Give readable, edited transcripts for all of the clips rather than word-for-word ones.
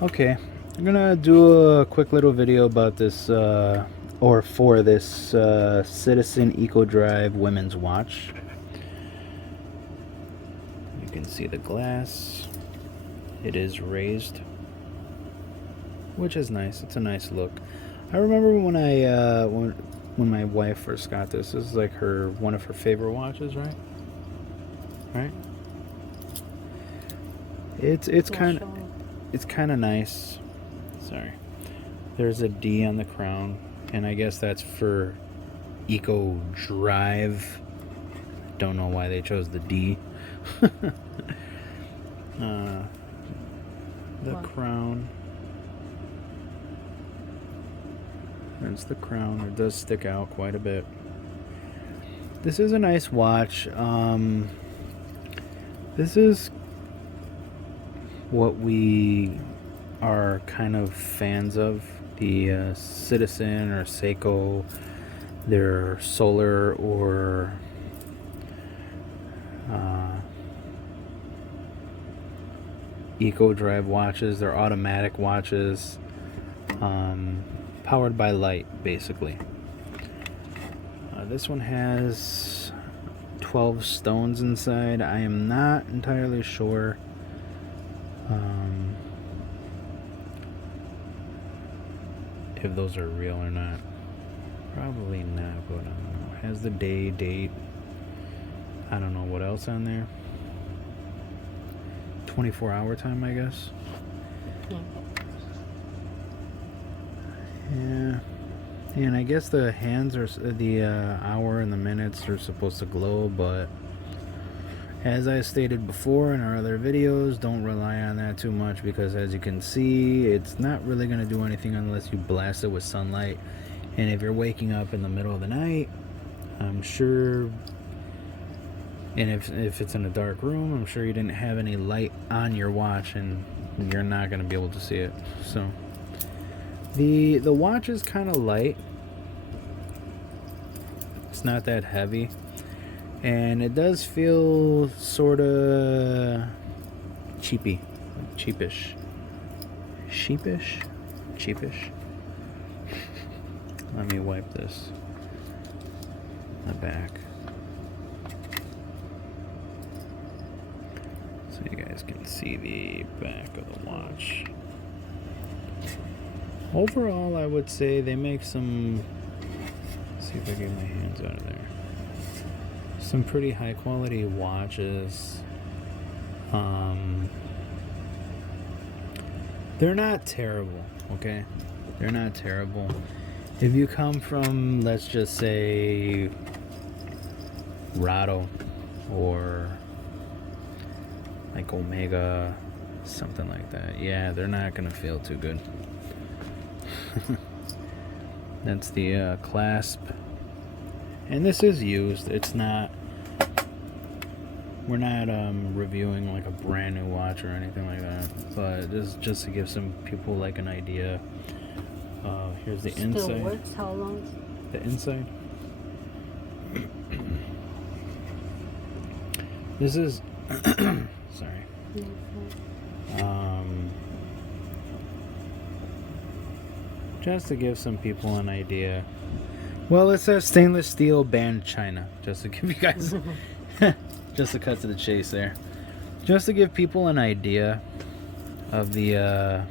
Okay, I'm gonna do a quick little video about this, or for this Citizen Eco Drive women's watch. You can see the glass. It is raised, which is nice. It's a nice look. I remember when my wife first got this. This is like one of her favorite watches, right? Right. It's kind of nice. Sorry. There's a D on the crown, and I guess that's for Eco Drive. Don't know why they chose the D. The crown. That's the crown. It does stick out quite a bit. This is a nice watch. This is what we are kind of fans of. The Citizen or Seiko, their solar or Eco Drive watches. They're automatic watches, powered by light, basically. This one has 12 stones inside. I am not entirely sure if those are real or not. Probably not, but I don't know. It has the date. I don't know what else on there. 24-hour time, I guess. Yeah. And I guess the hands are the hour and the minutes are supposed to glow, but as I stated before in our other videos, don't rely on that too much, because as you can see, it's not really going to do anything unless you blast it with sunlight. And if you're waking up in the middle of the night, I'm sure, and if it's in a dark room, I'm sure you didn't have any light on your watch, and you're not going to be able to see it. So the watch is kind of light. It's not that heavy, and it does feel sort of cheapish. Let me wipe this on the back so you guys can see the back of the watch. Overall, I would say they make some, let's see if I get my hands out of there, some pretty high quality watches. They're not terrible, okay? They're not terrible. If you come from, let's just say, Rado or like Omega, something like that, yeah, they're not gonna feel too good. That's the clasp, and this is used. It's not, we're not reviewing like a brand new watch or anything like that, but this is just to give some people like an idea. Here's the inside. Still works? How long? The inside. This is sorry. Just to give some people an idea. Well, it says stainless steel band China. Just to give you guys, just to cut to the chase there. Just to give people an idea of the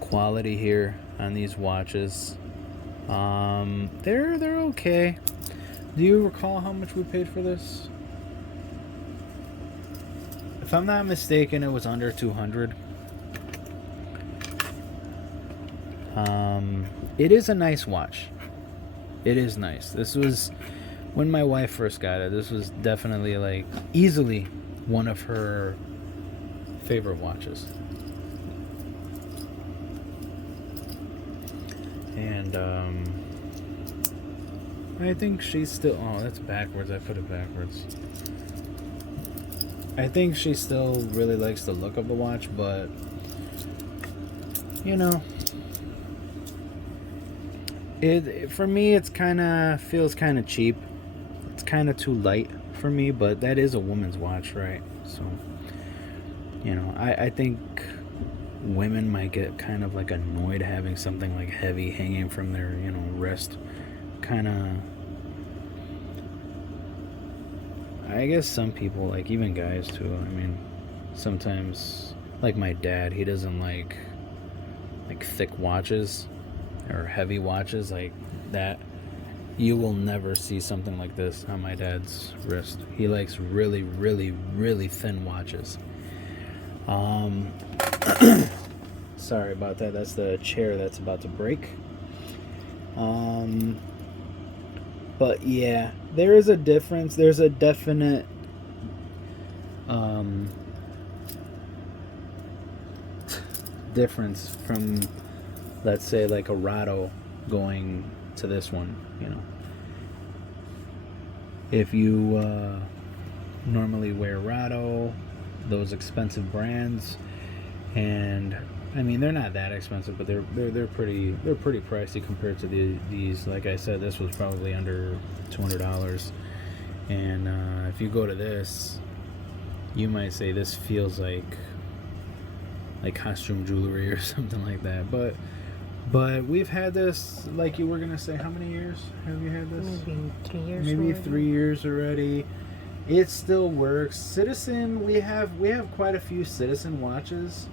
quality here on these watches. They're okay. Do you recall how much we paid for this? If I'm not mistaken, it was under 200. It is a nice watch. It is nice. This was, when my wife first got it, this was definitely like easily one of her favorite watches. And I think she's still, oh, that's backwards. I put it backwards. I think she still really likes the look of the watch, but you know, it for me, it's kind of feels kind of cheap. It's kind of too light for me, but that is a woman's watch, right? So, you know, I think women might get kind of like annoyed having something like heavy hanging from their, you know, wrist. Kind of, I guess some people, like even guys too. I mean, sometimes, like my dad, he doesn't like thick watches or heavy watches like that. You will never see something like this on my dad's wrist. He likes really, really, really thin watches. Sorry about that. That's the chair that's about to break. But yeah, there is a difference. There's a definite difference from, let's say, like a Rado going to this one, you know. If you normally wear Rado, those expensive brands, and I mean they're not that expensive, but they're pretty pricey compared to these. Like I said, this was probably under $200, and if you go to this, you might say this feels like costume jewelry or something like that. But we've had this, like you were gonna say, how many years have you had this? Maybe 3 years. Maybe already. 3 years already. It still works. Cirizen, we have quite a few Cirizen watches.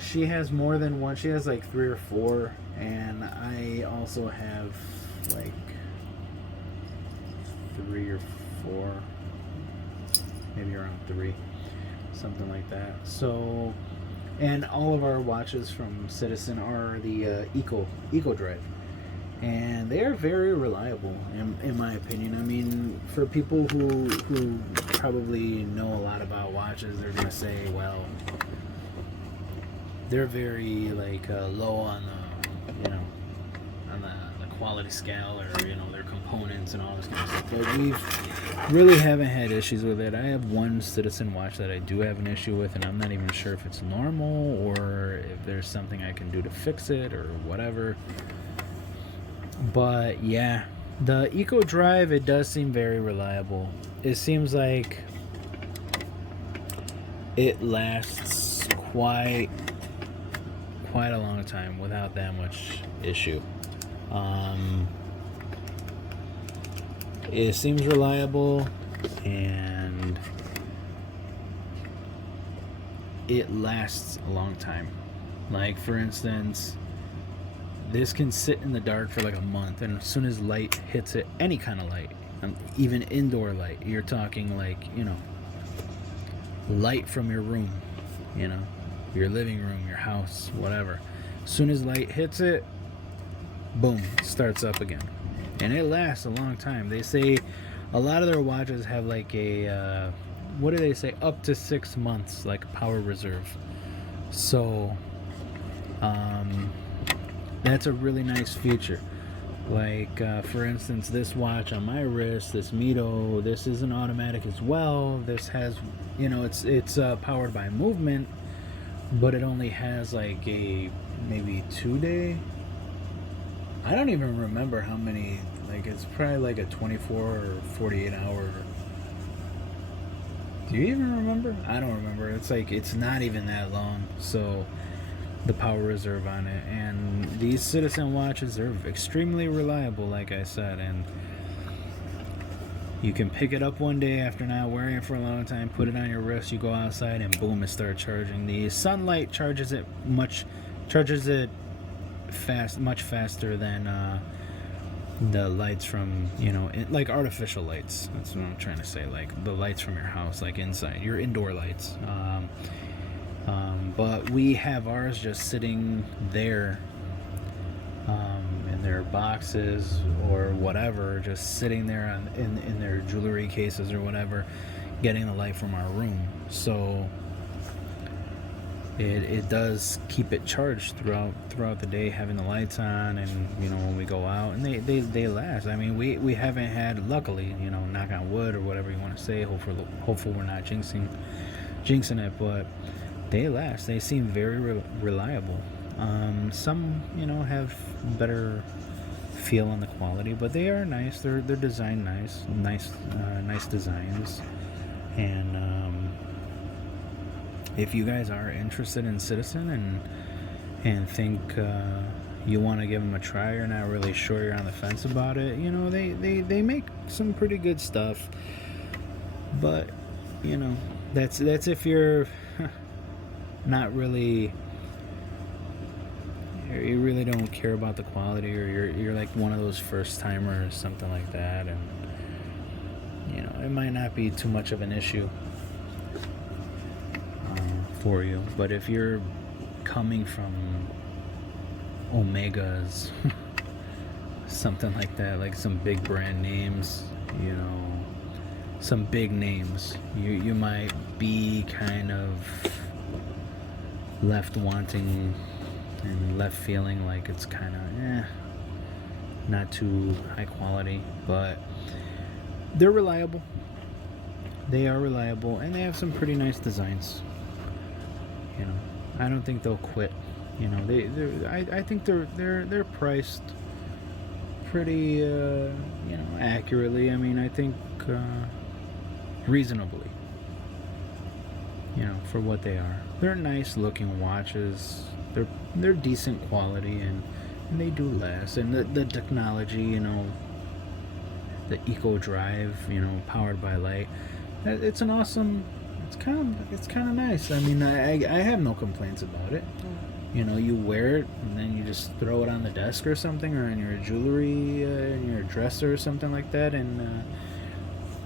She has more than one. She has like 3 or 4, and I also have like 3 or 4, maybe around 3, something like that. So, and all of our watches from Cirizen are the Eco Drive, and they are very reliable in my opinion. I mean, for people who probably know a lot about watches, they're gonna say, well, they're very like low on the, you know, on the quality scale, or you know, their components and all this kind of stuff. But we've really haven't had issues with it. I have one Cirizen watch that I do have an issue with, and I'm not even sure if it's normal or if there's something I can do to fix it or whatever. But yeah, the Eco Drive, it does seem very reliable. It seems like it lasts quite a long time without that much issue. It seems reliable, and it lasts a long time. Like, for instance, this can sit in the dark for like a month, and as soon as light hits it, any kind of light, even indoor light, you're talking like, you know, light from your room, you know, your living room, your house, whatever. As soon as light hits it, boom, it starts up again. And it lasts a long time. They say a lot of their watches have like a, what do they say, up to 6 months, like power reserve. So, that's a really nice feature. Like, for instance, this watch on my wrist, this Mito, this isn't automatic as well. This has, you know, it's powered by movement, but it only has like a maybe 2-day. I don't even remember how many. Like, it's probably like a 24 or 48 hour. Do you even remember? I don't remember. It's like, it's not even that long. So the power reserve on it, and these Cirizen watches are extremely reliable, like I said, and you can pick it up one day after not wearing it for a long time, put it on your wrist, you go outside, and boom, it starts charging. The sunlight charges it much faster than the lights from, you know, like artificial lights. That's what I'm trying to say, like the lights from your house, like inside your indoor lights. But we have ours just sitting there in their boxes or whatever, just sitting there in their jewelry cases or whatever, getting the light from our room. So it does keep it charged throughout the day, having the lights on, and you know, when we go out, and they last. I mean, we haven't had, luckily, you know, knock on wood or whatever you want to say, hopefully we're not jinxing it, but they last. They seem very reliable. Some, you know, have better feel on the quality, but they are nice. They're designed nice designs, and if you guys are interested in Cirizen and think you want to give them a try, you're not really sure, you're on the fence about it, you know, they make some pretty good stuff. But you know, that's if you're not really, you really don't care about the quality, or you're like one of those first timers, something like that, and you know, it might not be too much of an issue for you. But if you're coming from Omegas, something like that, like some big brand names, you know, some big names, you might be kind of left wanting and left feeling like it's kind of not too high quality. But they're reliable, they are reliable, and they have some pretty nice designs. You know, I don't think they'll quit. You know, I think they're priced pretty you know, accurately. I mean, I think reasonably, you know, for what they are. They're nice looking watches. They're decent quality, and they do last. And the technology, you know, the Eco Drive, you know, powered by light, it's an awesome, it's kind of nice. I mean, I have no complaints about it. You know, you wear it and then you just throw it on the desk or something, or in your jewelry, in your dresser or something like that. And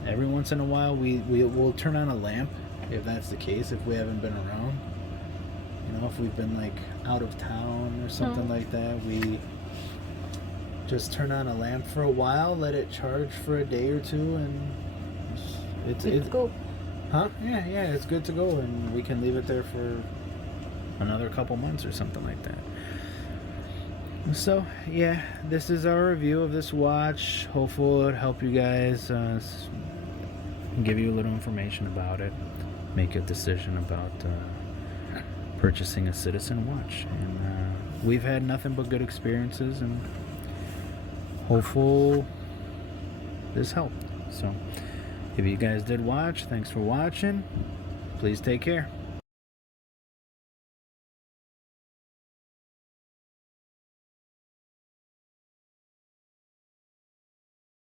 every once in a while we'll turn on a lamp, if that's the case, if we haven't been around. You know, if we've been like out of town or something like that, we just turn on a lamp for a while, let it charge for a day or two, and it's go. Huh? Yeah, it's good to go, and we can leave it there for another couple months or something like that. So yeah, this is our review of this watch. Hopefully it'll help you guys, give you a little information about it, make a decision about purchasing a Cirizen watch. And we've had nothing but good experiences, and hopeful this helped. So if you guys did watch, thanks for watching. Please take care.